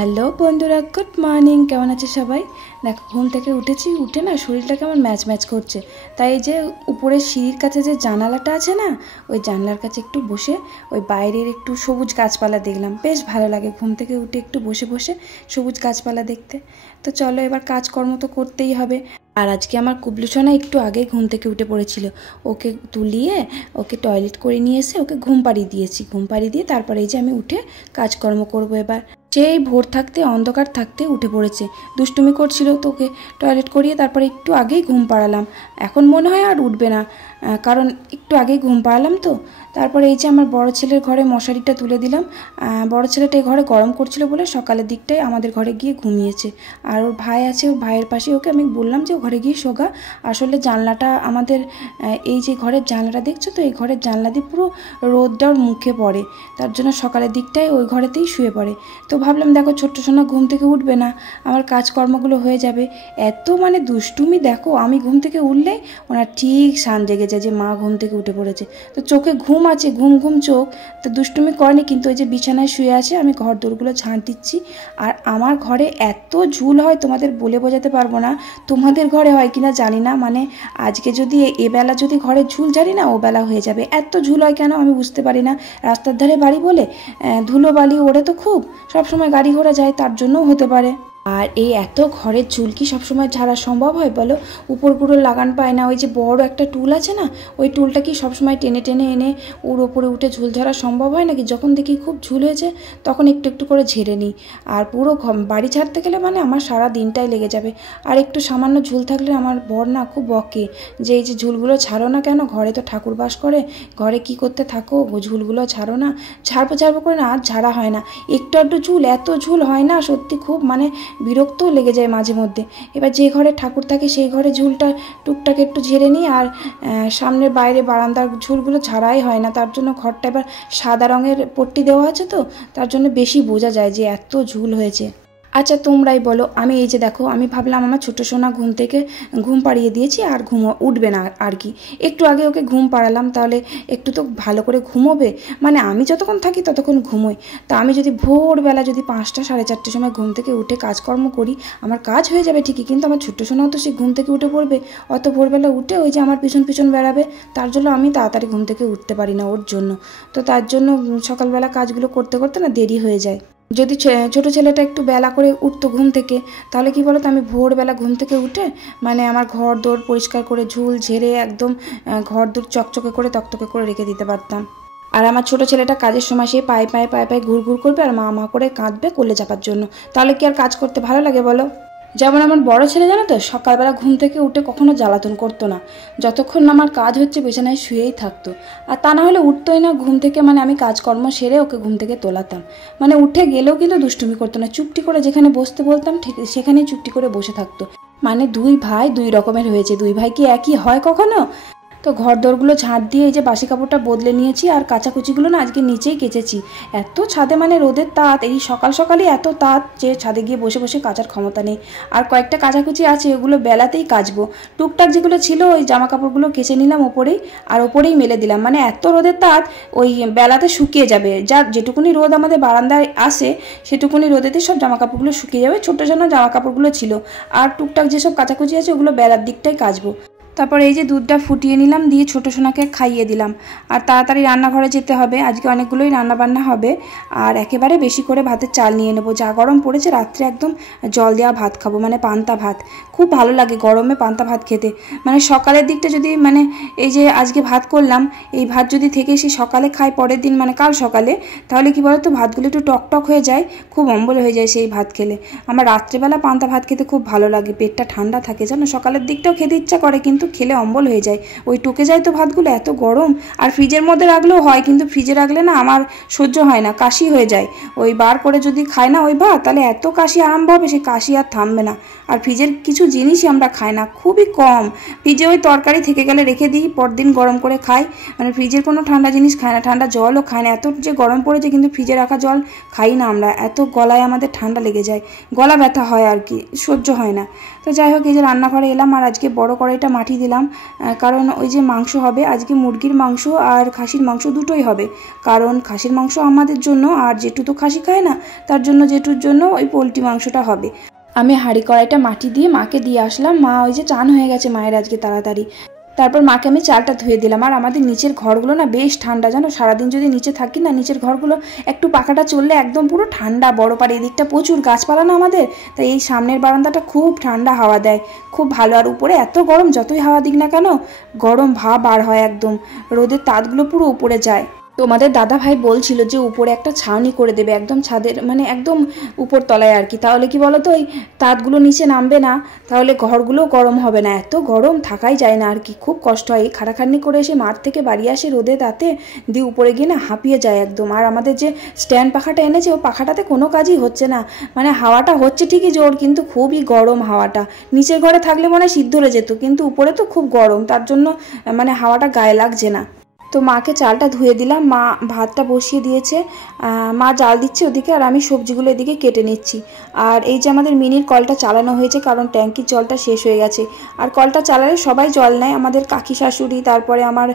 Hello বন্ধুরা, good morning. কেমন আছে সবাই? দেখো, ঘুম থেকে উঠেছি, উঠে না শরীরটা কেমন ম্যাচ ম্যাচ করছে। তাই যে উপরের সিঁড়ির কাছে যে জানালাটা আছে না, ওই জানলার কাছে একটু বসে ওই বাইরের একটু সবুজ গাছপালা দেখলাম। বেশ ভালো লাগে ঘুম থেকে উঠে একটু বসে বসে সবুজ গাছপালা দেখতে। তো চলো, এবার কাজকর্ম তো করতেই হবে। আর আজকে আমার কুবলুসোনা একটু আগে ঘুম থেকে উঠে পড়েছিল। ওকে তুলিয়ে ওকে টয়লেট করে নিয়ে এসে ওকে ঘুম পাড়িয়ে দিয়েছি। ঘুম পাড়িয়ে দিয়ে তারপরে এই যে আমি উঠে কাজকর্ম করবো এবার। সেই ভোর থাকতে অন্ধকার থাকতে উঠে পড়েছে, দুষ্টুমি করছিল, তো ওকে টয়লেট করিয়ে তারপরে একটু আগেই ঘুম পাড়ালাম। এখন মনে হয় আর উঠবে না, কারণ একটু আগেই ঘুম পাড়ালাম। তো তারপরে এই যে আমার বড় ছেলের ঘরে মশারিটা তুলে দিলাম। বড় ছেলেটা এই ঘরে গরম করছিল বলে সকালের দিকটায় আমাদের ঘরে গিয়ে ঘুমিয়েছে। আর ওর ভাই আছে, ওর ভাইয়ের পাশে ওকে আমি বললাম যে ও ঘরে গিয়ে শোগা। আসলে জানলাটা আমাদের এই যে ঘরের জানলাটা দেখছো তো, এই ঘরের জানলা দিয়ে পুরো রোদটা ওর মুখে পড়ে, তার জন্য সকালের দিকটায় ওই ঘরেতেই শুয়ে পড়ে। তো ভাবলাম দেখো, ছোট্ট সোনা ঘুম থেকে উঠবে না, আমার কাজকর্মগুলো হয়ে যাবে। এত মানে দুষ্টুমি দেখো, আমি ঘুম থেকে উঠলেই ওনার ঠিক সান জেগে যায় যে মা ঘুম থেকে উঠে পড়েছে। তো চোখে ঘুম আছে, ঘুম ঘুম চোখ, তো দুষ্টুমি করেনি। কিন্তু ওই যে বিছানায় শুয়ে আছে, আমি ঘর দোরগুলো ঝাঁট দিচ্ছি। আর আমার ঘরে এত ঝুল হয় তোমাদের বলে বোঝাতে পারবো না। তোমাদের ঘরে হয় কিনা জানি না, মানে আজকে যদি এবেলা যদি ঘরে ঝুল ঝাড়ি না, ও বেলা হয়ে যাবে। এত ঝুল হয় কেন আমি বুঝতে পারি না। রাস্তার ধারে বাড়ি বলে ধুলো বালি ওড়ে তো খুব, সবসময় গাড়ি ঘোড়া যায়, তার জন্যও হতে পারে। আর এই এত ঘরের চুল কি সবসময় ঝাড়া সম্ভব হয় বলো? উপরগুলো লাগান পায় না। ওই যে বড় একটা টুল আছে না, ওই টুলটা কি সবসময় টেনে টেনে এনে ওর ওপরে উঠে ঝুল ঝাড়া সম্ভব হয় নাকি? যখন দেখি খুব ঝুল হয়েছে তখন একটু একটু করে ঝেড়ে নিই। আর পুরো বাড়ি ছাড়তে গেলে মানে আমার সারা দিনটাই লেগে যাবে। আর একটু সামান্য ঝুল থাকলে আমার বর না খুব বকে যে এই যে ঝুলগুলো ছাড়ো না কেন, ঘরে তো ঠাকুর বাস করে, ঘরে কি করতে থাকো, ঝুলগুলো ছাড়ো না। ঝাড়বো ঝাড়বো করে না, আর ঝাড়া হয় না। একটু একটু ঝুল, এত ঝুল হয় না সত্যি, খুব মানে বিরক্তও লেগে যায় মাঝে মধ্যে। এবার যে ঘরে ঠাকুর থাকে সেই ঘরে ঝুলটা টুকটাক একটু ঝেড়ে নিই। আর সামনের বাইরে বারান্দার ঝুলগুলো ঝাড়াই হয় না, তার জন্য ঘরটা এবার সাদা রঙের পট্টি দেওয়া আছে, তো তার জন্য বেশি বোঝা যায় যে এত ঝুল হয়েছে। আচ্ছা তোমরাই বলো। আমি এই যে দেখো, আমি ভাবলাম আমার ছোটো সোনা ঘুম থেকে ঘুম পাড়িয়ে দিয়েছি, আর উঠবে না আর কি। একটু আগে ওকে ঘুম পাড়ালাম, তাহলে একটু তো ভালো করে ঘুমোবে। মানে আমি যতক্ষণ থাকি ততক্ষণ ঘুমোই। তা আমি যদি ভোরবেলা যদি 5টা সাড়ে 4টের সময় ঘুম থেকে উঠে কাজকর্ম করি, আমার কাজ হয়ে যাবে ঠিকই, কিন্তু আমার ছোট্ট সোনাও তো সে ঘুম থেকে উঠে পড়বে। অত ভোরবেলা উঠে ওই যে আমার পিছন পিছন বেড়াবে, তার জন্য আমি তাড়াতাড়ি ঘুম থেকে উঠতে পারি না ওর জন্য। তো তার জন্য সকালবেলা কাজগুলো করতে করতে না দেরি হয়ে যায়। যদি ছোটো ছেলেটা একটু বেলা করে উঠতো ঘুম থেকে, তাহলে কি বলতো, আমি ভোরবেলা ঘুম থেকে উঠে মানে আমার ঘর দোর পরিষ্কার করে ঝুল ঝেড়ে একদম ঘর দোর চকচকে করে তকতকে করে রেখে দিতে পারতাম। আর আমার ছোটো ছেলেটা কাজের সময় সে পায়ে পায়ে পায়ে পায়ে ঘুর ঘুর করবে আর মা মা করে কাঁদবে কোলে চাপার জন্য। তাহলে কি আর কাজ করতে ভালো লাগে বলো? যেমন আমার বড় ছেলে জানো তো, সকালবেলা ঘুম থেকে উঠে কখনো জ্বালাতন করতো না। যতক্ষণ আমার কাজ হচ্ছে বিছানায় শুয়েই থাকতো। আর তা না হলে উঠতোই না ঘুম থেকে, মানে আমি কাজকর্ম সেরে ওকে ঘুম থেকে তোলাতাম। মানে উঠে গেলেও কিন্তু দুষ্টুমি করতো না, চুপটি করে যেখানে বসতে বলতাম ঠিক সেখানেই চুপটি করে বসে থাকতো। মানে দুই ভাই দুই রকমের হয়েছে, দুই ভাই কি একই হয় কখনো? তো ঘর দোরগুলো ঝাঁট দিয়ে এই যে বাসি কাপড়টা বদলে নিয়েছি, আর কাচাকুচিগুলো না আজকে নিচেই কেচেছি। এত ছাদে মানে রোদের তাত, এই সকাল সকালই এত তাত যে ছাদে গিয়ে বসে বসে কাচার ক্ষমতা নেই। আর কয়েকটা কাচাকুচি আছে, ওগুলো বেলাতেই কাচবো। টুকটাক যেগুলো ছিল ওই জামা কাপড়গুলো কেচে নিলাম ওপরেই, আর ওপরেই মেলে দিলাম। মানে এত রোদের তাত ওই বেলাতে শুকিয়ে যাবে, যা যেটুকুনি রোদ আমাদের বারান্দায় আসে সেটুকুনি রোদেতে সব জামা কাপড়গুলো শুকিয়ে যাবে। ছোটো ছোটো জামা কাপড়গুলো ছিল, আর টুকটাক যেসব কাচাকুচি আছে ওগুলো বেলার দিকটাই কাচবো। তারপর এই যে দুধটা ফুটিয়ে নিলাম, দিয়ে ছোটো সোনাকে খাইয়ে দিলাম। আর তাড়াতাড়ি রান্নাঘরে যেতে হবে, আজকে অনেকগুলোই রান্নাবান্না হবে। আর একেবারে বেশি করে ভাতের চাল নিয়ে নেবো, যা গরম পড়েছে রাত্রে একদম জল দেওয়া ভাত খাবো, মানে পান্তা ভাত। খুব ভালো লাগে গরমে পান্তা ভাত খেতে। মানে সকালের দিকটা যদি মানে এই যে আজকে ভাত করলাম, এই ভাত যদি থেকে এসে সকালে খাই পরের দিন মানে কাল সকালে, তাহলে কি বলতো ভাতগুলো একটু টক টক হয়ে যায়, খুব অম্বল হয়ে যায় সেই ভাত খেলে। আমার রাত্রেবেলা পান্তা ভাত খেতে খুব ভালো লাগে, পেটটা ঠান্ডা থাকে জানো। সকালের দিকটাও খেতে ইচ্ছা করে কিন্তু খেলে অম্বল হয়ে যায়, ওই টুকে যায় তো ভাতগুলো, এত গরম। আর ফ্রিজের মধ্যে রাখলেও হয়, কিন্তু ফ্রিজে রাখলে না আমার সহ্য হয় না, কাশি হয়ে যায়। ওই বার করে যদি খায় না ওই ভাত, তাহলে এত কাশি আরম্ভ হবে, সেই কাশি আর থামবে না। আর ফ্রিজের কিছু জিনিসই আমরা খাই না, খুবই কম। ফ্রিজে ওই তরকারি থেকে গেলে রেখে দিই, পরদিন গরম করে খাই। মানে ফ্রিজের কোনো ঠান্ডা জিনিস খায় না, ঠান্ডা জলও খায় না। এত যে গরম পড়েছে কিন্তু ফ্রিজে রাখা জল খাই না আমরা, এত গলায় আমাদের ঠান্ডা লেগে যায়, গলা ব্যথা হয় আর কি, সহ্য হয় না। তো যাই হোক, এই যে রান্নাঘরে এলাম, আর আজকে বড় কড়াইটা মাটি পাঠিয়ে দিলাম, কারণ ওই যে মাংস হবে আজকে, মুরগির মাংস আর খাসির মাংস দুটোই হবে। কারণ খাসির মাংস আমাদের জন্য, আর জেঠু তো খাসি খায় না, তার জন্য জেঠুর জন্য ওই পোলট্রি মাংসটা হবে। আমি হাঁড়ি কড়াইটা মাটি দিয়ে মাকে দিয়ে আসলাম। মা ওই যে চান হয়ে গেছে মায়ের আজকে তাড়াতাড়ি। তারপর মাকে আমি চালটা ধুয়ে দিলাম। আর আমাদের নিচের ঘরগুলো না বেশ ঠান্ডা, জানো, সারাদিন যদি নিচে থাকি না, নিচের ঘরগুলো একটু পাখাটা চললে একদম পুরো ঠান্ডা বরফ। আর এদিকটা প্রচুর গাছপালা না আমাদের, তাই এই সামনের বারান্দাটা খুব ঠান্ডা হাওয়া দেয়, খুব ভালো। আর উপরে এত গরম, যতই হাওয়া দিক না কেন গরম ভাব বার হয় একদম, রোদের তাতগুলো পুরো উপরে যায়। তোমাদের দাদা ভাই বলছিল যে উপরে একটা ছাউনি করে দেবে একদম ছাদের, মানে একদম উপর তলায় আর কি, তাহলে কি বলো তো ওই তাতগুলো নিচে নামবে না, তাহলে ঘরগুলো গরম হবে না। এত গরম থাকাই যায় না আর কি, খুব কষ্ট হয়। এই খাটাখাটনি করে এসে মাঠ থেকে বাড়ি আসে রোদে, তাতে দিয়ে উপরে গিয়ে না হাঁপিয়ে যায় একদম। আর আমাদের যে স্ট্যান্ড পাখাটা এনেছে, ও পাখাটাতে কোনো কাজই হচ্ছে না, মানে হাওয়াটা হচ্ছে ঠিকই জোর, কিন্তু খুবই গরম হাওয়াটা। নিচের ঘরে থাকলে মনে হয় সিদ্ধ হয়ে যেত, কিন্তু উপরে তো খুব গরম, তার জন্য মানে হাওয়াটা গায়ে লাগছে না। তো মাকে চালটা ধুয়ে দিলাম, মা ভাতটা বসিয়ে দিয়েছে, মা জাল দিচ্ছে ওদিকে, আর আমি সবজিগুলো এদিকে কেটে নিচ্ছি। আর এই যে আমাদের মিনির কলটা চালানো হয়েছে, কারণ ট্যাঙ্কির জলটা শেষ হয়ে গেছে। আর কলটা চালালে সবাই জল নেয়, আমাদের কাকি শাশুড়ি, তারপরে আমার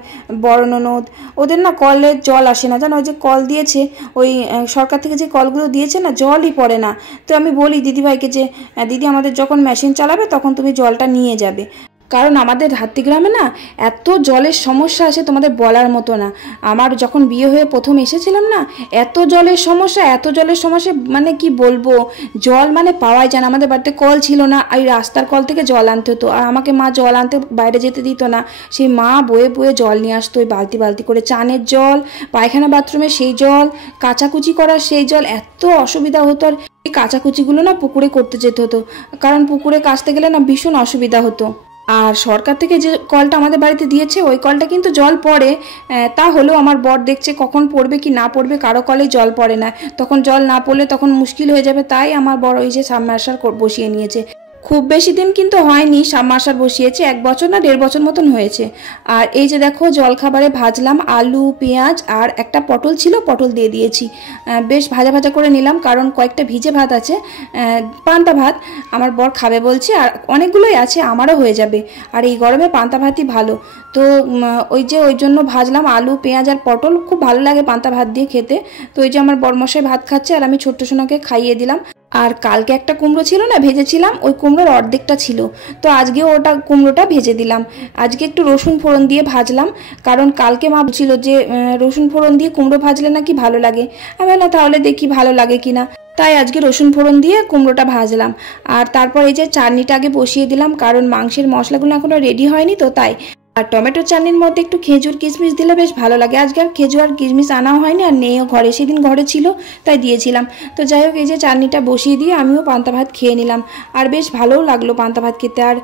বড় ননদ, ওদের না কলের জল আসে না, জানো, ওই যে কল দিয়েছে, ওই সরকার থেকে যে কলগুলো দিয়েছে না, জলই পড়ে না। তো আমি বলি দিদিভাইকে যে দিদি আমাদের যখন মেশিন চালাবে তখন তুমি জলটা নিয়ে যাবে, কারণ আমাদের হাতিগ্রামে না এত জলের সমস্যা আছে তোমাদের বলার মতো না। আমার যখন বিয়ে হয়ে প্রথম এসেছিলাম না, এত জলের সমস্যা মানে কি বলবো, জল মানে পাওয়াই যায় না। আমাদের বাড়িতে কল ছিল না, এই রাস্তার কল থেকে জল আনতে হতো, আর আমাকে মা জল আনতে বাইরে যেতে দিত না। সেই মা বয়ে বয়ে জল নিয়ে আসতো, ওই বালতি বালতি করে, চানের জল, পায়খানা বাথরুমে সেই জল, কাচাকুচি করার সেই জল, এত অসুবিধা হতো। আর এই কাচাকুচিগুলো না পুকুরে করতে যেতে হতো, কারণ পুকুরে কাচতে গেলে না ভীষণ অসুবিধা হতো। আর সরকার থেকে যে কলটা আমাদের বাড়িতে দিয়েছে, ওই কলটা কিন্তু জল পড়ে, তা হলেও আমার বর দেখছে কখন পড়বে কি না পড়বে, কারো কলেই জল পড়ে না, তখন জল না পড়লে তখন মুশকিল হয়ে যাবে, তাই আমার বর ওই যে সাবমার্সাল বসিয়ে নিয়েছে। খুব বেশি দিন কিন্তু হয়নি সাবমার্সাল বসিয়েছে, 1 বছর না 1.5 বছর মতন হয়েছে। আর এই যে দেখো জলখাবারে ভাজলাম আলু, পেঁয়াজ, আর একটা পটল ছিল, পটল দিয়ে দিয়েছি, বেশ ভাজা ভাজা করে নিলাম, কারণ কয়েকটা ভিজে ভাত আছে, পান্তা ভাত আমার বর খাবে বলছে, আর অনেকগুলোই আছে, আমারও হয়ে যাবে। আর এই গরমে পান্তা ভাতই ভালো। তো ওই জন্য ভাজলাম আলু, পেঁয়াজ আর পটল, খুব ভালো লাগে পান্তা ভাত দিয়ে খেতে। তো ওই যে আমার বরমশাই ভাত খাচ্ছে, আর আমি ছোট্ট সোনাকে খাইয়ে দিলাম। আর কালকে একটা কুমড়ো ছিল না, ভেজেছিলাম, ওই কুমড়োর অর্ধেকটা ছিল, তো আজকে কুমড়োটা ভেজে দিলাম। আজকে একটু রসুন ফোড়ন দিয়ে ভাজলাম, কারণ কালকে মা বলছিল যে রসুন ফোড়ন দিয়ে কুমড়ো ভাজলে নাকি ভালো লাগে। আমি বললাম তাহলে দেখি ভালো লাগে কিনা, তাই আজকে রসুন ফোড়ন দিয়ে কুমড়োটা ভাজলাম। আর তারপর এই যে চাটনিটা আগে বসিয়ে দিলাম, কারণ মাংসের মশলাগুলো এখনো রেডি হয়নি, তো তাই। আর টমেটো চাটনির মধ্যে একটু খেজুর কিশমিশ দিলে বেশ ভালো লাগে। আজকে আর খেজুর আর কিশমিশ আনাও হয়নি, আর নেইও ঘরে, সেদিন ঘরে ছিল তাই দিয়েছিলাম। তো যাই হোক, এই যে চাটনিটা বসিয়ে দিয়ে আমিও পান্তা ভাত খেয়ে নিলাম, আর বেশ ভালোও লাগলো পান্তা ভাত খেতে। আর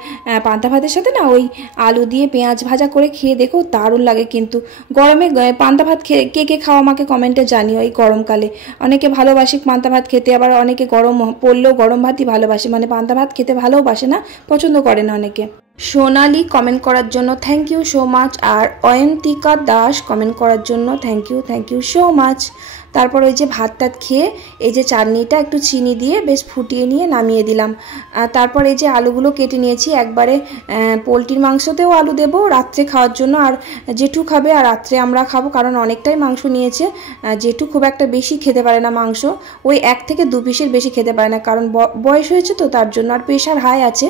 পান্তা ভাতের সাথে না ওই আলু দিয়ে পেঁয়াজ ভাজা করে খেয়ে দেখো, দারুণ লাগে কিন্তু। গরমে পান্তা ভাত কে কে খাও আমাকে কমেন্টে জানিও। এই গরমকালে অনেকে ভালোবাসে পান্তা ভাত খেতে, আবার অনেকে গরম পড়লেও গরম ভাতই ভালোবাসে, মানে পান্তা ভাত খেতে ভালোবাসে না, পছন্দ করে না অনেকে। সোনালি কমেন্ট করার জন্য থ্যাংক ইউ সো মাচ, আর অয়ন্তিকা দাস কমেন্ট করার জন্য থ্যাংক ইউ সো মাচ। তারপর ওই যে ভাত টাত খেয়ে এই যে চাটনিটা একটু চিনি দিয়ে বেশ ফুটিয়ে নিয়ে নামিয়ে দিলাম। তারপর এই যে আলুগুলো কেটে নিয়েছি একবারে, পোলট্রির মাংসতেও আলু দেবো রাত্রে খাওয়ার জন্য, আর জেঠু খাবে আর রাত্রে আমরা খাবো, কারণ অনেকটাই মাংস নিয়েছে। জেঠু খুব একটা বেশি খেতে পারে না মাংস, ওই 1 থেকে 2 পিসের বেশি খেতে পারে না, কারণ বয়স হয়েছে তো তার জন্য, আর প্রেশার হাই আছে।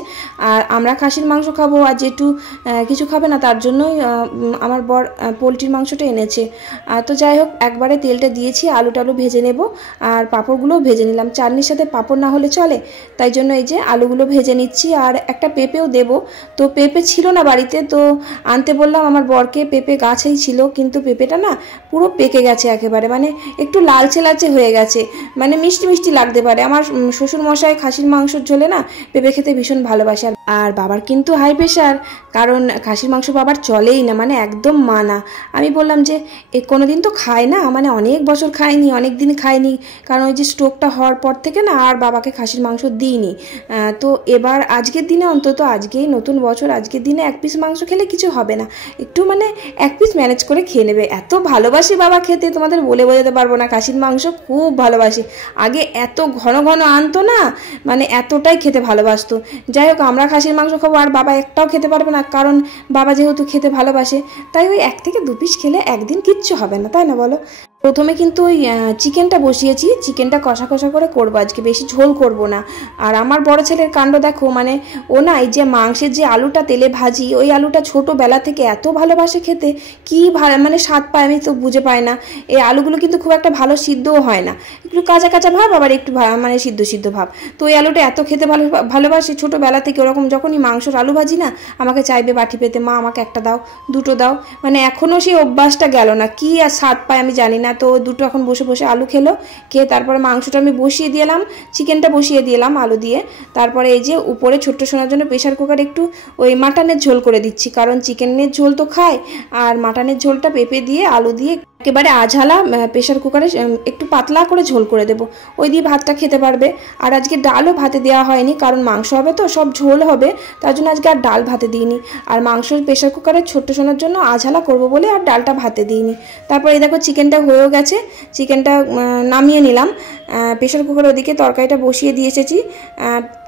আর আমরা খাসির মাংস খাবো, আর জেঠু কিছু খাবে না, তার জন্যই আমার বর পোলট্রির মাংসটা এনেছে। তো যাই হোক, একবারে তেলটা দিয়েছি, আলু টালু ভেজে নেব, আর পাঁপড়গুলোও ভেজে নিলাম, চাটনির সাথে পাঁপড় না হলে চলে, তাই জন্য এই যে আলুগুলো ভেজে নিচ্ছি। আর একটা পেঁপেও দেব, তো পেঁপে ছিল না বাড়িতে, তো আনতে বললাম আমার বরকে, পেঁপে গাছেই ছিল, কিন্তু পেঁপেটা না পুরো পেকে গেছে একেবারে, মানে একটু লালচে লালচে হয়ে গেছে, মানে মিষ্টি মিষ্টি লাগতে পারে। আমার শ্বশুর মশাই খাসির মাংসর ঝোলে না পেঁপে খেতে ভীষণ ভালোবাসে, আর বাবার কিন্তু হাই প্রেশার, কারণ খাসির মাংস বাবার চলেই না, মানে একদম মানা। আমি বললাম যে কোনোদিন তো খায় না, মানে অনেক বছর খায়নি, অনেক দিন খায়নি, কারণ ওই যে স্ট্রোকটা হওয়ার পর থেকে না আর বাবাকে খাসির মাংস দিইনি। তো এবার আজকের দিনে অন্তত, আজকেই নতুন বছর, আজকের দিনে 1 পিস মাংস খেলে কিছু হবে না, একটু মানে 1 পিস ম্যানেজ করে খেয়ে নেবে। এত ভালোবাসি বাবা খেতে, তোমাদের বলে বোঝাতে পারবো না, খাসির মাংস খুব ভালোবাসি। আগে এত ঘন ঘন আনতো না, মানে এতটাই খেতে ভালোবাসতো। যাই হোক, আমরা খাসির মাংস খাবো আর বাবা একটাও খেতে পারবে না, কারণ বাবা যেহেতু খেতে ভালোবাসে। তাই ওই 1 থেকে 2 পিস খেলে একদিন কিচ্ছু হবে না, তাই না বলো? প্রথমে কিন্তু ওই চিকেনটা বসিয়েছি, চিকেনটা কষা কষা করে করবো আজকে, বেশি ঝোল করব না। আর আমার বড় ছেলের কাণ্ড দেখো, মানে ও না এই যে মাংসের যে আলুটা তেলে ভাজি, ওই আলুটা ছোটোবেলা থেকে এত ভালোবাসে খেতে, কি মানে স্বাদ পায় আমি তো বুঝে পাই না। এই আলুগুলো কিন্তু খুব একটা ভালো সিদ্ধও হয় না, একটু কাঁচা কাঁচা ভাব, আবার একটু মানে সিদ্ধ সিদ্ধ ভাব। তো ওই আলুটা এত খেতে ভালোবাসে ছোটোবেলা থেকে, ওরকম যখনই মাংসর আলু ভাজি না আমাকে চাইবে বাটি পেতে, মা আমাকে একটা দাও, দুটো দাও। মানে এখনও সেই অভ্যাসটা গেল না, কি আর স্বাদ পায় আমি জানি না। তো দুটো এখন বসে বসে আলু খেলো, খেয়ে তারপরে মাংসটা আমি বসিয়ে দিলাম, চিকেনটা বসিয়ে দিলাম আলু দিয়ে। তারপরে এই যে উপরে ছোট্ট শোনার জন্য প্রেশার কুকারে একটু ওই মাটনের ঝোল করে দিচ্ছি, কারণ চিকেনের ঝোল তো খায়, আর মাটনের ঝোলটা পেঁপে দিয়ে আলু দিয়ে একেবারে আঝালা প্রেশার কুকারে একটু পাতলা করে ঝোল করে দেবো, ওই দিয়ে ভাতটা খেতে পারবে। আর আজকে ডালও ভাতে দেওয়া হয়নি, কারণ মাংস হবে তো সব ঝোল হবে, তার জন্য আজকে আর ডাল ভাতে দিইনি। আর মাংস প্রেশার কুকারে ছোট্ট শোনার জন্য আঝালা করবো বলে আর ডালটা ভাতে দিইনি। তারপর এই দেখো চিকেনটা হয়েও গেছে, চিকেনটা নামিয়ে নিলাম, প্রেশার কুকারে ওদিকে তরকারিটা বসিয়ে দিয়ে এসেছি।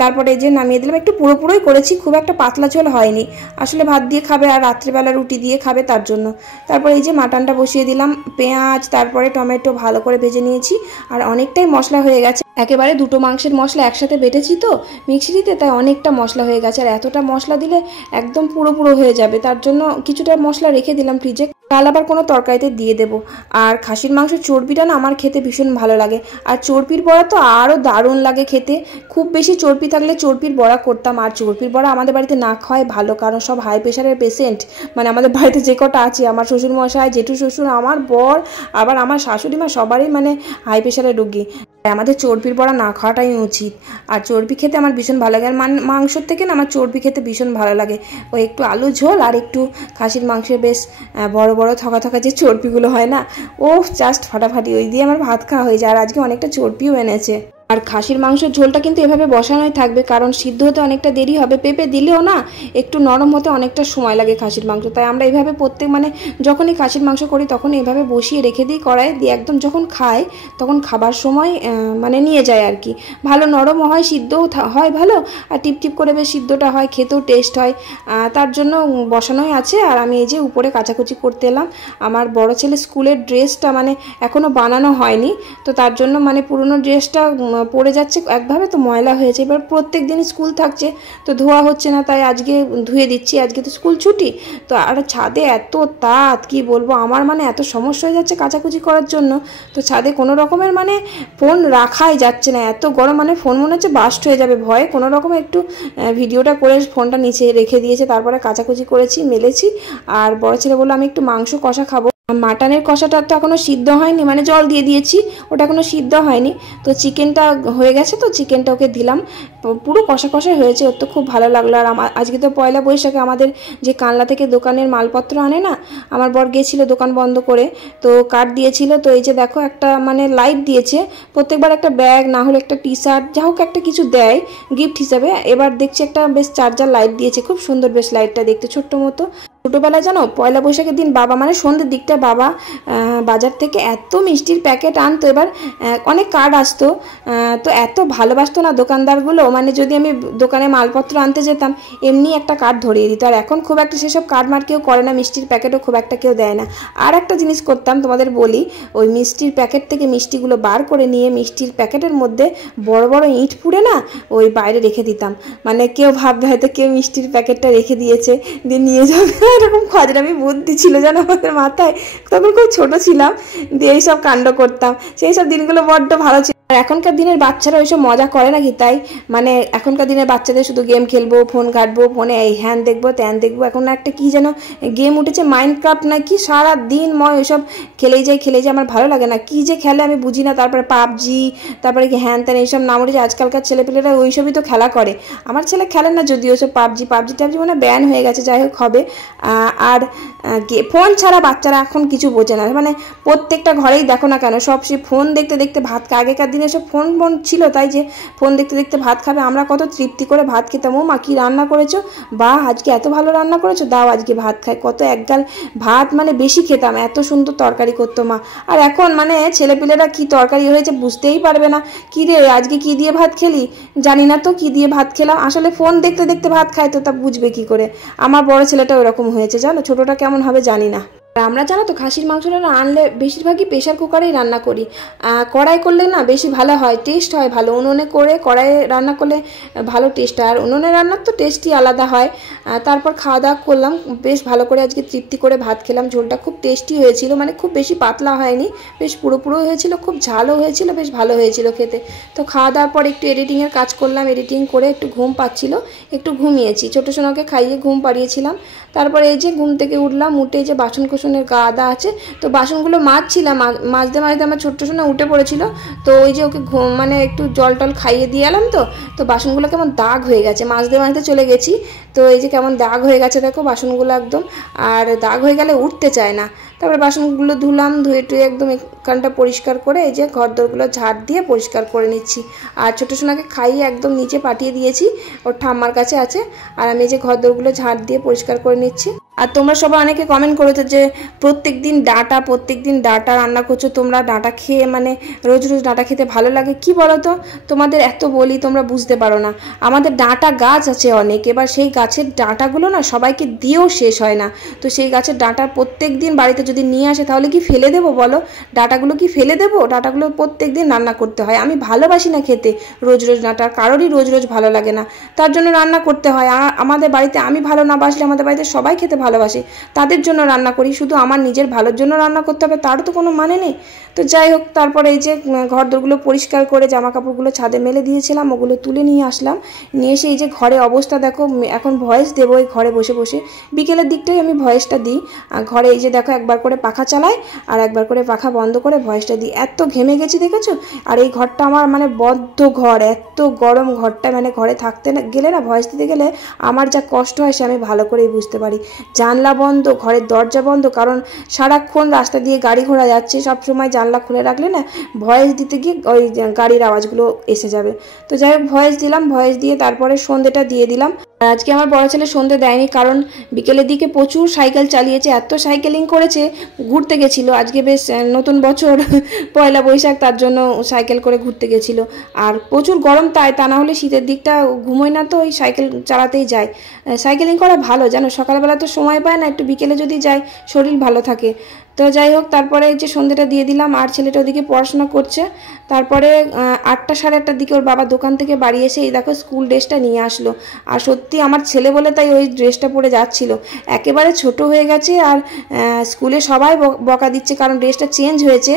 তারপরে এই যে নামিয়ে দিলাম, একটু পুরোপুরোই করেছি, খুব একটা পাতলা ঝোল হয়নি, আসলে ভাত দিয়ে খাবে আর রাত্রিবেলা রুটি দিয়ে খাবে তার জন্য। তারপর এই যে মাটনটা বসিয়ে দিলাম, পেঁয়াজ তারপরে টমেটো ভালো করে ভেজে নিয়েছি, আর অনেকটাই মশলা হয়ে গেছে, একেবারে দুটো মাংসের মশলা একসাথে বেটেছি তো মিক্সিতে, তাই অনেকটা মশলা হয়ে গেছে। আর এতটা মশলা দিলে একদম পুরো হয়ে যাবে, তার জন্য কিছুটা মশলা রেখে দিলাম ফ্রিজে, কাল আবার কোনো তরকারিতে দিয়ে দেবো। আর খাসির মাংসের চর্বিটা না আমার খেতে ভীষণ ভালো লাগে, আর চর্বির বড়া তো আরও দারুণ লাগে খেতে। খুব বেশি চর্বি থাকলে চর্বির বড়া করতাম, আর চর্বির বড়া আমাদের বাড়িতে না খাওয়াই ভালো, কারণ সব হাই প্রেশারের পেশেন্ট, মানে আমাদের বাড়িতে যে কটা আছে, আমার শ্বশুরমশাই, জেঠু শ্বশুর, আমার বর, আবার আমার শাশুড়ি মা, সবারই মানে হাই প্রেশারের রোগী। আমাদের চর্বির বড়া না খাওয়াটাই উচিত। আর চর্বি খেতে আমার ভীষণ ভালো লাগে, আর মাংসর থেকে না আমার চর্বি খেতে ভীষণ ভালো লাগে। ওই একটু আলু ঝোল আর একটু খাসির মাংসের বেশ বড় বড় থকা থকা যে চর্বিগুলো হয় না, ও জাস্ট ফাটাফাটি, ওই দিয়ে আমার ভাত খাওয়া হয়ে যায়। আর আজকে অনেকটা চর্বিও এনেছে। আর খাসির মাংসের ঝোলটা কিন্তু এভাবে বসানোই থাকবে, কারণ সিদ্ধ হতে অনেকটা দেরি হবে, পেঁপে দিলেও না একটু নরম হতে অনেকটা সময় লাগে খাসির মাংস। তাই আমরা এইভাবে মানে যখনই খাসির মাংস করি তখন এইভাবে বসিয়ে রেখে দিই কড়াইয়ে, দিয়ে একদম যখন খায় তখন খাবার সময় মানে নিয়ে যায় আর কি। ভালো নরমও হয়, সিদ্ধও হয় ভালো, আর টিপটিপ করে বেশ সিদ্ধটা হয়, খেতেও টেস্ট হয়, তার জন্য বসানোই আছে। আর আমি এই যে উপরে কাচাকুচি করতে এলাম, আমার বড় ছেলে স্কুলের ড্রেসটা মানে এখনও বানানো হয়নি, তো তার জন্য মানে পুরনো ড্রেসটা পড়ে যাচ্ছে একভাবে, তো ময়লা হয়েছে। এবার প্রত্যেক দিন স্কুল থাকছে তো ধোয়া হচ্ছে না, তাই আজকে ধুয়ে দিচ্ছি, আজকে তো স্কুল ছুটি। তো আর ছাদে এত তাত কি বলবো, আমার মানে এত সমস্যা হয়ে যাচ্ছে কাচাকুচি করার জন্য। তো ছাদে কোনো রকমের মানে ফোন রাখাই যাচ্ছে না, এত গরম, মানে ফোন মনে হচ্ছে বাস্ট হয়ে যাবে ভয়ে। কোনো রকমের একটু ভিডিওটা করে ফোনটা নিচে রেখে দিয়েছে, তারপরে কাচাকুচি করেছি, মেলেছি। আর বড় ছেলে বললো আমি একটু মাংস কষা খাবো। মাটনের কষাটা তো এখনো সিদ্ধ হয়নি, মানে জল দিয়ে দিয়েছি, ওটা এখনো সিদ্ধ হয়নি। তো চিকেনটা হয়ে গেছে, তো চিকেনটা ওকে দিলাম, পুরো কষা কষা হয়েছে, ওর তো খুব ভালো লাগলো। আর আজকে তো পয়লা বৈশাখে আমাদের যে কানলা থেকে দোকানের মালপত্র আনে না, আমার বর গিয়েছিল দোকান বন্ধ করে, তো কার্ড দিয়েছিল। তো এই যে দেখো একটা মানে লাইট দিয়েছে, প্রত্যেকবার একটা ব্যাগ না হলে একটা টি শার্ট, যা হোক একটা কিছু দেয় গিফট হিসাবে। এবার দেখছি একটা বেশ চার্জার লাইট দিয়েছে, খুব সুন্দর বেশ লাইটটা দেখতে, ছোট্ট মতো। ছোটোবেলায় জানো পয়লা বৈশাখের দিন বাবা মানে সন্ধ্যের দিকটা বাবা বাজার থেকে এত মিষ্টির প্যাকেট আনতো, এবার অনেক কার্ড আসতো, তো এত ভালোবাসতো না দোকানদারগুলো, মানে যদি আমি দোকানে মালপত্র আনতে যেতাম এমনি একটা কার্ড ধরিয়ে দিত। আর এখন খুব একটা সেসব কার্ড মার্ড কেউ করে না, মিষ্টির প্যাকেটও খুব একটা কেউ দেয় না। আর একটা জিনিস করতাম তোমাদের বলি, ওই মিষ্টির প্যাকেট থেকে মিষ্টিগুলো বার করে নিয়ে মিষ্টির প্যাকেটের মধ্যে বড় বড় ইঁট পুড়ে না ওই বাইরে রেখে দিতাম, মানে কেউ ভাববে হয়তো কেউ মিষ্টির প্যাকেটটা রেখে দিয়েছে, দিয়ে নিয়ে যাবে, এরকম খজরামি বুদ্ধি ছিল যেন আমাদের মাথায়, তখন খুব ছোট ছিলাম, দিয়ে এইসব কাণ্ড করতাম। সেই সব দিনগুলো বড্ড ভালো ছিল। আর এখনকার দিনের বাচ্চারা ওইসব মজা করে নাকি, তাই মানে এখনকার দিনের বাচ্চাদের শুধু গেম খেলবো, ফোন ঘাটবো, ফোনে এই হ্যান দেখবো ত্যান দেখবো। এখন একটা কি যেন গেম উঠেছে মাইনক্রাফট না কি, সারা দিন ওইসব খেলেই যায়। আমার ভালো লাগে না, কি যে খেলে আমি বুঝি না। তারপরে পাবজি, তারপরে কি হ্যান ত্যান এইসব নাম উঠেছে, আজকালকার ছেলেপেলেরা ওইসবই তো খেলা করে। আমার ছেলে খেলেন না যদিও, সব পাবজি টাবজি মানে ব্যান হয়ে গেছে, যাই হোক হবে। আর ফোন ছাড়া বাচ্চারা এখন কিছু বোঝে না, মানে প্রত্যেকটা ঘরেই দেখো না কেন সব সে ফোন দেখতে দেখতে ভাত খায়। আগেকার দিনে সারাদিন এসব ফোন ফোন ছিল, তাই যে ফোন দেখতে দেখতে ভাত খাবে। আমরা কত তৃপ্তি করে ভাত খেতাম, ও মা কী রান্না করেছো, বা আজকে এত ভালো রান্না করেছো, দাও আজকে ভাত খাই। কত একগাল ভাত মানে বেশি খেতাম, এত সুন্দর তরকারি করতো মা। আর এখন মানে ছেলেপিলেরা কি তরকারি হয়েছে বুঝতেই পারবে না। কী রে আজকে কী দিয়ে ভাত খেলি, জানি না তো কী দিয়ে ভাত খেলাম। আসলে ফোন দেখতে দেখতে ভাত খায় তো তা বুঝবে কি করে। আমার বড় ছেলেটা ওরকম হয়েছে জানো, ছোটটা কেমন হবে জানি না। আমরা জানো তো খাসির মাংসটা আনলে বেশিরভাগই প্রেশার কুকারেই রান্না করি। কড়াই করলে না বেশি ভালো হয়, টেস্ট হয় ভালো। উনুনে করে কড়াইয়ে রান্না করলে ভালো টেস্ট হয়, আর উনুনে রান্নার তো টেস্টই আলাদা হয়। তারপর খাওয়া দাওয়া করলাম বেশ ভালো করে, আজকে তৃপ্তি করে ভাত খেলাম। ঝোলটা খুব টেস্টি হয়েছিল, মানে খুব বেশি পাতলা হয়নি, বেশ পুরো হয়েছিল, খুব ঝালও হয়েছিল, বেশ ভালো হয়েছিল খেতে। তো খাওয়া দাওয়ার পর একটু এডিটিংয়ের কাজ করলাম, এডিটিং করে একটু ঘুম পাচ্ছিল, একটু ঘুমিয়েছি। ছোটো সোনাকে খাইয়ে ঘুম পাড়িয়েছিলাম। তারপরে এই যে ঘুম থেকে উঠলাম, উঠে যে বাসন কোসনের গাদা আছে, তো বাসনগুলো মাজছিলাম। মাজতে মাজতে আমার ছোট্ট সোনা উঠে পড়েছিল, তো ওই যে ওকে মানে একটু জল টল খাইয়ে দিয়ে এলাম। তো বাসনগুলো কেমন দাগ হয়ে গেছে, মাজতে মাজতে চলে গেছি, তো এই যে কেমন দাগ হয়ে গেছে দেখো বাসনগুলো একদম। আর দাগ হয়ে গেলে উঠতে চায় না। তারপরে বাসনগুলো ধুলাম, ধুয়ে টুয়ে একদম এখানটা পরিষ্কার করে এই যে ঘর দোরগুলো ঝাড় দিয়ে পরিষ্কার করে নিচ্ছি। আর ছোটো সোনাকে খাইয়ে একদম নিচে পাঠিয়ে দিয়েছি, ওর ঠাম্মার কাছে আছে। আর আমি এই যে ঘর দোরগুলো ঝাড় দিয়ে পরিষ্কার করে নিচ্ছি। আর তোমরা সবাই অনেকে কমেন্ট করেছো যে প্রত্যেক দিন ডাঁটা রান্না করছো তোমরা, ডাঁটা খেয়ে মানে রোজ রোজ ডাঁটা খেতে ভালো লাগে কি বলো তো? তোমাদের এত বলি তোমরা বুঝতে পারো না। আমাদের ডাঁটা গাছ আছে অনেক, এবার সেই গাছের ডাঁটাগুলো না সবাইকে দিয়েও শেষ হয় না। তো সেই গাছের ডাঁটা প্রত্যেক দিন বাড়িতে যদি নিয়ে আসে তাহলে কি ফেলে দেবো বলো? ডাঁটাগুলো কি ফেলে দেবো? ডাঁটাগুলো প্রত্যেক দিন রান্না করতে হয়। আমি ভালোবাসি না খেতে রোজ রোজ ডাঁটা, কারোরই রোজ রোজ ভালো লাগে না, তার জন্য রান্না করতে হয়। আমাদের বাড়িতে আমি ভালো না বাসলে আমাদের বাড়িতে সবাই খেতে ভালোবাসে, তাদের জন্য রান্না করি। শুধু আমার নিজের ভালোর জন্য রান্না করতে হবে তারও তো কোনো মানে নেই। তো যাই হোক, তারপরে এই যে ঘর দোরগুলো পরিষ্কার করে জামা কাপড়গুলো ছাদে মেলে দিয়েছিলাম, ওগুলো তুলে নিয়ে আসলাম। নিয়ে এসে এই যে ঘরে অবস্থা দেখো, এখন ভয়েস দেবো এই ঘরে বসে বসে, বিকেলের দিকটাই আমি ভয়েসটা দিই। ঘরে এই যে দেখো একবার করে পাখা চালাই আর একবার করে পাখা বন্ধ করে ভয়েসটা দিই। এত ঘেমে গেছি দেখেছো। আর এই ঘরটা আমার মানে বদ্ধ ঘর, এত গরম ঘরটা, মানে ঘরে থাকতে গেলে না ভয়েস দিতে গেলে আমার যা কষ্ট হয় সে আমি ভালো করেই বুঝতে পারি। জানলা বন্ধ, ঘরের দরজা বন্ধ, কারণ সারাক্ষণ রাস্তা দিয়ে গাড়ি ঘোড়া যাচ্ছে, সবসময় জানলা খুলে রাখলে না ভয়েস দিতে গিয়ে ওই গাড়ির আওয়াজগুলো এসে যাবে। তো যাই হোক ভয়েস দিলাম, ভয়েস দিয়ে তারপরে সন্ধ্যেটা দিয়ে দিলাম। আজকে আমার বড় ছেলে সন্ধ্যে দেয়নি, কারণ বিকেলের দিকে প্রচুর সাইকেল চালিয়েছে, এত সাইকেলিং করেছে, ঘুরতে গেছিলো। আজকে বেশ নতুন বছর পয়লা বৈশাখ, তার জন্য সাইকেল করে ঘুরতে গেছিলো। আর প্রচুর গরম, তা না হলে শীতের দিকটা ঘুমোয় না, তো ওই সাইকেল চালাতেই যায়। সাইকেলিং করা ভালো জানো, সকালবেলা তো সময় পায় না, একটু বিকেলে যদি যায় শরীর ভালো থাকে। তো যাই হোক, তারপরে যে সন্ধ্যেটা দিয়ে দিলাম। আর ছেলেটা ওদিকে পড়াশোনা করছে। তারপরে 8টা সাড়ে 8টার দিকে ওর বাবা দোকান থেকে বাড়ি এসে এই দেখো স্কুল ড্রেসটা নিয়ে আসলো। আর সত্যি আমার ছেলে বলে তাই ওই ড্রেসটা পরে যাচ্ছিল, একেবারে ছোট হয়ে গেছে। আর স্কুলে সবাই বকা দিচ্ছে, কারণ ড্রেসটা চেঞ্জ হয়েছে।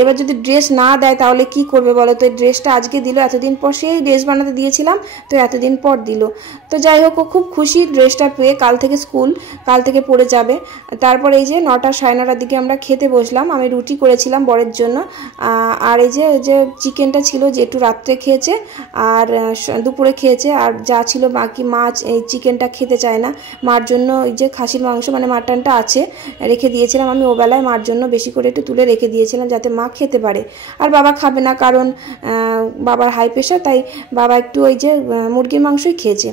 এবার যদি ড্রেস না দেয় তাহলে কি করবে বলো? তো এই ড্রেসটা আজকে দিল, এতদিন পর সেই ড্রেস বানাতে দিয়েছিলাম, তো এতদিন পর দিল। তো যাই হোক, ও খুব খুশি ড্রেসটা পেয়ে, কাল থেকে স্কুল, কাল থেকে পরে যাবে। তারপর এই যে 9টা সাড়ে 9টার দিকে আমরা খেতে বসলাম। আমি রুটি করেছিলাম বরের জন্য, আর এই যে চিকেনটা ছিল যে একটু রাত্রে খেয়েছে আর দুপুরে খেয়েছে, আর যা ছিল বাকি মাছ, এই চিকেনটা খেতে চায় না, মার জন্য ওই যে খাসির মাংস মানে মাটনটা আছে রেখে দিয়েছিলাম আমি ওবেলায়, মার জন্য বেশি করে একটু তুলে রেখে দিয়েছিলাম যাতে মা খেতে পারে। আর বাবা খাবে না, কারণ বাবার হাই প্রেশার, তাই বাবা একটু ওই যে মুরগির মাংসই খেয়েছে।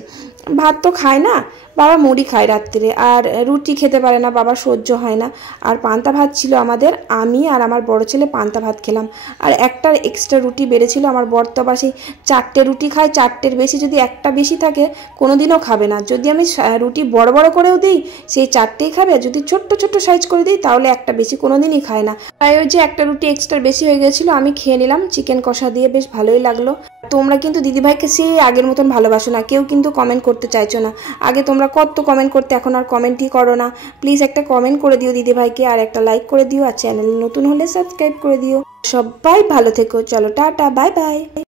ভাত তো খায় না, বাবা মুড়ি খায় রাত্রে, আর রুটি খেতে পারে না, বাবার সহ্য হয় না। আর পান্তা ভাত ছিল আমাদের, আমি আর আমার বড় ছেলে পান্তা ভাত খেলাম। আর একটা এক্সট্রা রুটি বেড়েছিল, আমার বর তো আবার সেই 4টে রুটি খায়, 4টের বেশি যদি একটা বেশি থাকে কোনোদিনও খাবে না। যদি আমি রুটি বড় বড় করেও দিই সেই 4টেই খাবে, আর যদি ছোট্ট ছোট্ট সাইজ করে দিই তাহলে একটা বেশি কোনোদিনই খায় না। তাই ওই যে একটা রুটি এক্সট্রা বেশি হয়ে গেছিলো, আমি খেয়ে নিলাম চিকেন কষা দিয়ে, বেশ ভালোই লাগলো। তোমরা কিন্তু দিদিভাইকে সেই আগের মতন ভালোবাসো না, কেউ কিন্তু কমেন্ট করতে চাইছো না। আগে তোমরা কত কমেন্ট করতে, এখন আর কমেন্টই করো না। প্লিজ একটা কমেন্ট করে দিও দিদিভাইকে, আর একটা লাইক করে দিও, আর চ্যানেল নতুন হলে সাবস্ক্রাইব করে দিও। সবাই ভালো থেকো, চলো টাটা, বাই বাই।